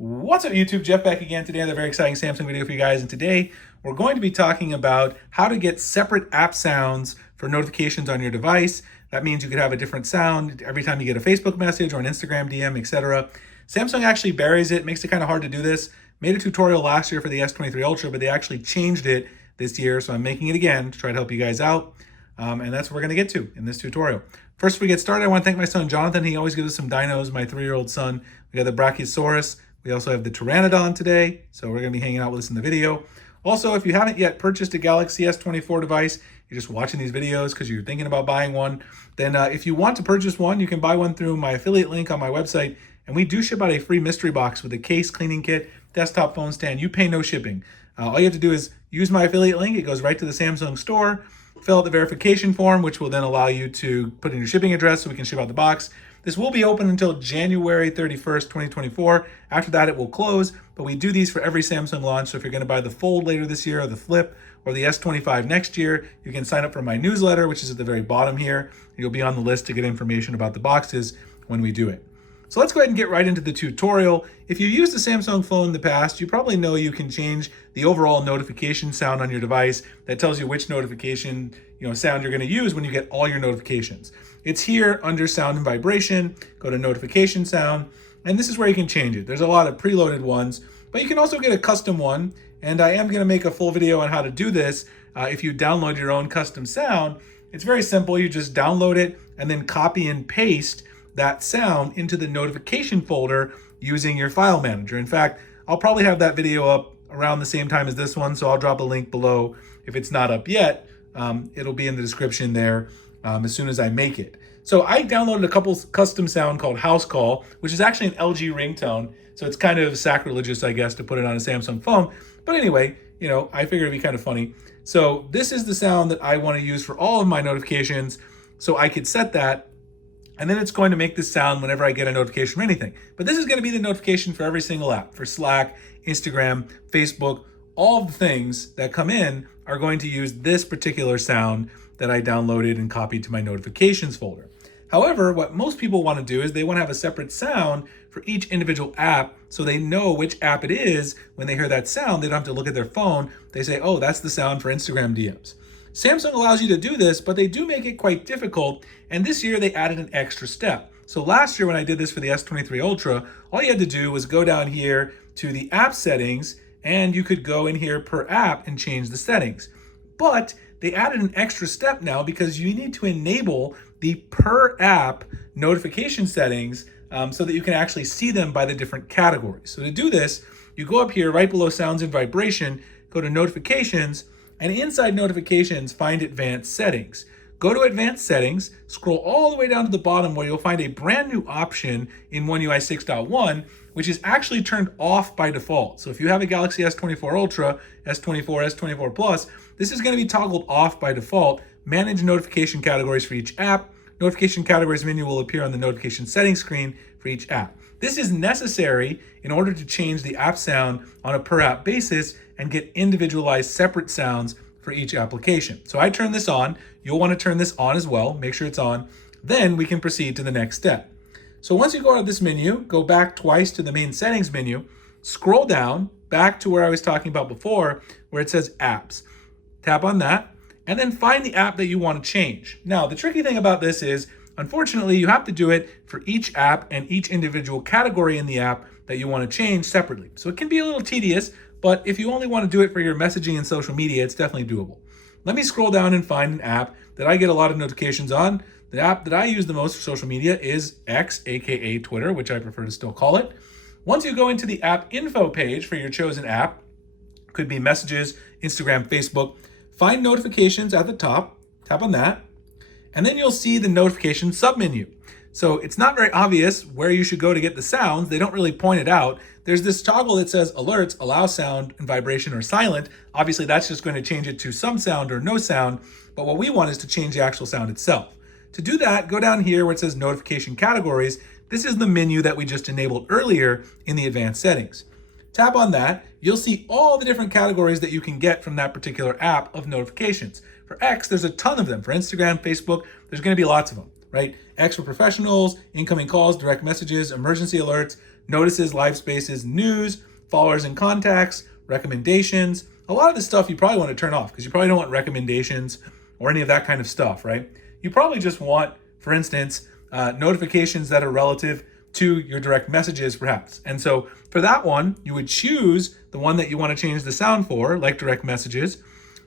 What's up YouTube? Jeff back again today. Another very exciting Samsung video for you guys, and today we're going to be talking about how to get separate app sounds for notifications on your device. That means you could have a different sound every time you get a Facebook message or an Instagram DM, etc. Samsung actually buries it, makes it kind of hard to do this. Made a tutorial last year for the S23 Ultra, but they actually changed it this year, so I'm making it again to try to help you guys out. And that's what we're going to get to in this tutorial. First, before we get started, I want to thank my son Jonathan. He always gives us some dinos, my 3-year-old son. We got the Brachiosaurus. We also have the Pteranodon today, so we're going to be hanging out with us in the video. Also, if you haven't yet purchased a Galaxy S24 device, you're just watching these videos because you're thinking about buying one, then if you want to purchase one, you can buy one through my affiliate link on my website, and we do ship out a free mystery box with a case, cleaning kit, desktop phone stand. You pay no shipping. All you have to do is use my affiliate link. It goes right to the Samsung store. Fill out the verification form, which will then allow you to put in your shipping address so we can ship out the box. This will be open until January 31st, 2024. After that, it will close, but we do these for every Samsung launch. So if you're going to buy the Fold later this year, or the Flip, or the S25 next year, you can sign up for my newsletter, which is at the very bottom here. You'll be on the list to get information about the boxes when we do it. So let's go ahead and get right into the tutorial. If you used a Samsung phone in the past, you probably know you can change the overall notification sound on your device. That tells you which notification sound you're going to use when you get all your notifications. It's here under sound and vibration. Go to notification sound, and this is where you can change it. There's a lot of preloaded ones, but you can also get a custom one, and I am going to make a full video on how to do this. If you download your own custom sound, it's very simple. You just download it and then copy and paste that sound into the notification folder using your file manager. In fact, I'll probably have that video up around the same time as this one, so I'll drop a link below if it's not up yet. It'll be in the description there as soon as I make it. So I downloaded a couple custom sound called House Call, which is actually an LG ringtone. So it's kind of sacrilegious, I guess, to put it on a Samsung phone. But anyway, I figured it'd be kind of funny. So this is the sound that I want to use for all of my notifications. So I could set that, and then it's going to make this sound whenever I get a notification from anything. But this is going to be the notification for every single app, for Slack, Instagram, Facebook. All of the things that come in are going to use this particular sound that I downloaded and copied to my notifications folder. However, what most people want to do is they want to have a separate sound for each individual app so they know which app it is. When they hear that sound, they don't have to look at their phone. They say, oh, that's the sound for Instagram DMs. Samsung allows you to do this, but they do make it quite difficult, and this year they added an extra step. So last year when I did this for the S23 Ultra, all you had to do was go down here to the app settings, and you could go in here per app and change the settings. But they added an extra step now because you need to enable the per app notification settings so that you can actually see them by the different categories. So to do this, you go up here right below sounds and vibration, go to notifications, and inside notifications, find advanced settings. Go to advanced settings, scroll all the way down to the bottom where you'll find a brand new option in One UI 6.1, which is actually turned off by default. So if you have a Galaxy S24 Ultra, S24, S24 Plus, this is going to be toggled off by default. Manage notification categories for each app. Notification categories menu will appear on the notification settings screen for each app. This is necessary in order to change the app sound on a per app basis and get individualized separate sounds for each application. So I turn this on. You'll want to turn this on as well. Make sure it's on. Then we can proceed to the next step. So once you go out of this menu, go back twice to the main settings menu, scroll down back to where I was talking about before, where it says apps. Tap on that, and then find the app that you want to change. Now, the tricky thing about this is, unfortunately, you have to do it for each app and each individual category in the app that you want to change separately. So it can be a little tedious, but if you only want to do it for your messaging and social media, it's definitely doable. Let me scroll down and find an app that I get a lot of notifications on. The app that I use the most for social media is X, aka Twitter, which I prefer to still call it. Once you go into the app info page for your chosen app, could be messages, Instagram, Facebook, find notifications at the top, tap on that, and then you'll see the notification submenu. So it's not very obvious where you should go to get the sounds. They don't really point it out. There's this toggle that says alerts, allow sound and vibration or silent. Obviously that's just going to change it to some sound or no sound, but what we want is to change the actual sound itself. To do that, go down here where it says notification categories. This is the menu that we just enabled earlier in the advanced settings. Tap on that, you'll see all the different categories that you can get from that particular app of notifications. For X, there's a ton of them. For Instagram, Facebook, there's going to be lots of them, right? X for professionals, incoming calls, direct messages, emergency alerts, notices, live spaces, news, followers and contacts, recommendations. A lot of this stuff you probably want to turn off because you probably don't want recommendations or any of that kind of stuff, right? You probably just want, for instance, notifications that are relative to your direct messages perhaps. And so for that one, you would choose the one that you want to change the sound for, like direct messages.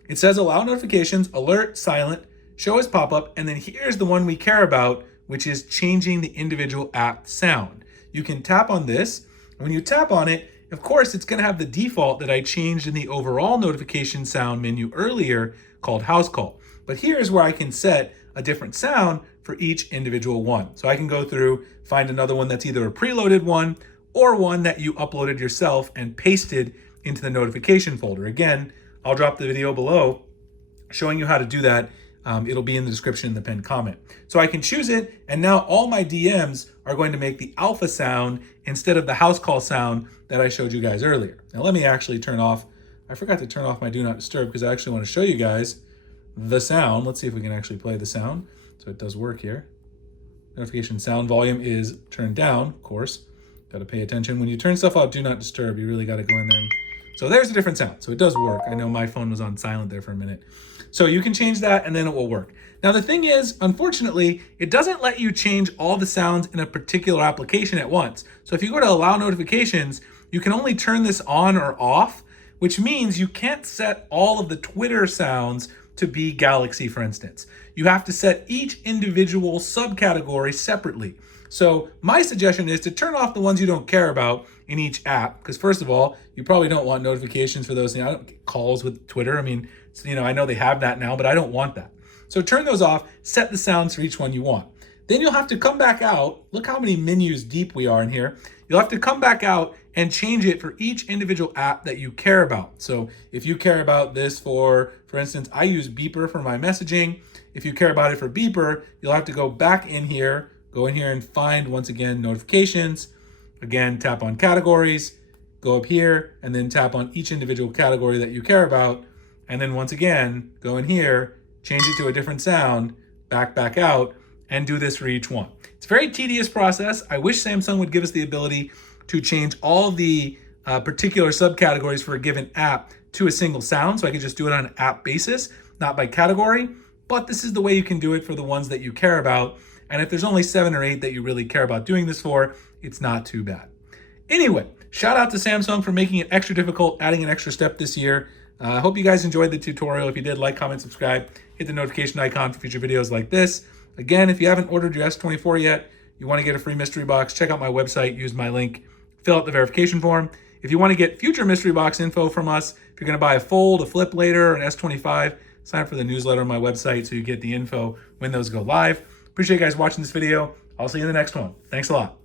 It says allow notifications, alert, silent, show as pop-up, and then here's the one we care about, which is changing the individual app sound. You can tap on this. When you tap on it, of course, it's going to have the default that I changed in the overall notification sound menu earlier called house call. But here's where I can set a different sound for each individual one. So I can go through, find another one that's either a preloaded one or one that you uploaded yourself and pasted into the notification folder. Again, I'll drop the video below showing you how to do that. It'll be in the description in the pinned comment. So I can choose it, and now all my DMs are going to make the alpha sound instead of the house call sound that I showed you guys earlier. Now let me actually turn off, I forgot to turn off my do not disturb because I actually want to show you guys the sound. Let's see if we can actually play the sound. So it does work here. Notification sound volume is turned down, of course. Got to pay attention. When you turn stuff off, do not disturb, you really got to go in there. So there's a different sound. So it does work. I know my phone was on silent there for a minute. So you can change that and then it will work. Now the thing is, unfortunately, it doesn't let you change all the sounds in a particular application at once. So if you go to allow notifications, you can only turn this on or off, which means you can't set all of the Twitter sounds to be Galaxy, for instance. You have to set each individual subcategory separately. So my suggestion is to turn off the ones you don't care about in each app, because first of all, you probably don't want notifications for those things. I don't get calls with Twitter. I mean, I know they have that now, but I don't want that. So turn those off, set the sounds for each one you want. Then you'll have to come back out. Look how many menus deep we are in here. You'll have to come back out and change it for each individual app that you care about. So if you care about this for instance, I use Beeper for my messaging. If you care about it for Beeper, you'll have to go back in here, go in here and find, once again, notifications. Again, tap on categories, go up here, and then tap on each individual category that you care about. And then once again, go in here, change it to a different sound, back out, and do this for each one. It's a very tedious process. I wish Samsung would give us the ability to change all the particular subcategories for a given app to a single sound, so I could just do it on an app basis, not by category. But this is the way you can do it for the ones that you care about. And if there's only 7 or 8 that you really care about doing this for, it's not too bad. Anyway, shout out to Samsung for making it extra difficult, adding an extra step this year. I hope you guys enjoyed the tutorial. If you did, like, comment, subscribe, hit the notification icon for future videos like this. Again, if you haven't ordered your S24 yet, you want to get a free mystery box, check out my website, use my link, fill out the verification form. If you want to get future mystery box info from us, if you're going to buy a Fold, a Flip later, an S25, sign up for the newsletter on my website so you get the info when those go live. Appreciate you guys watching this video. I'll see you in the next one. Thanks a lot.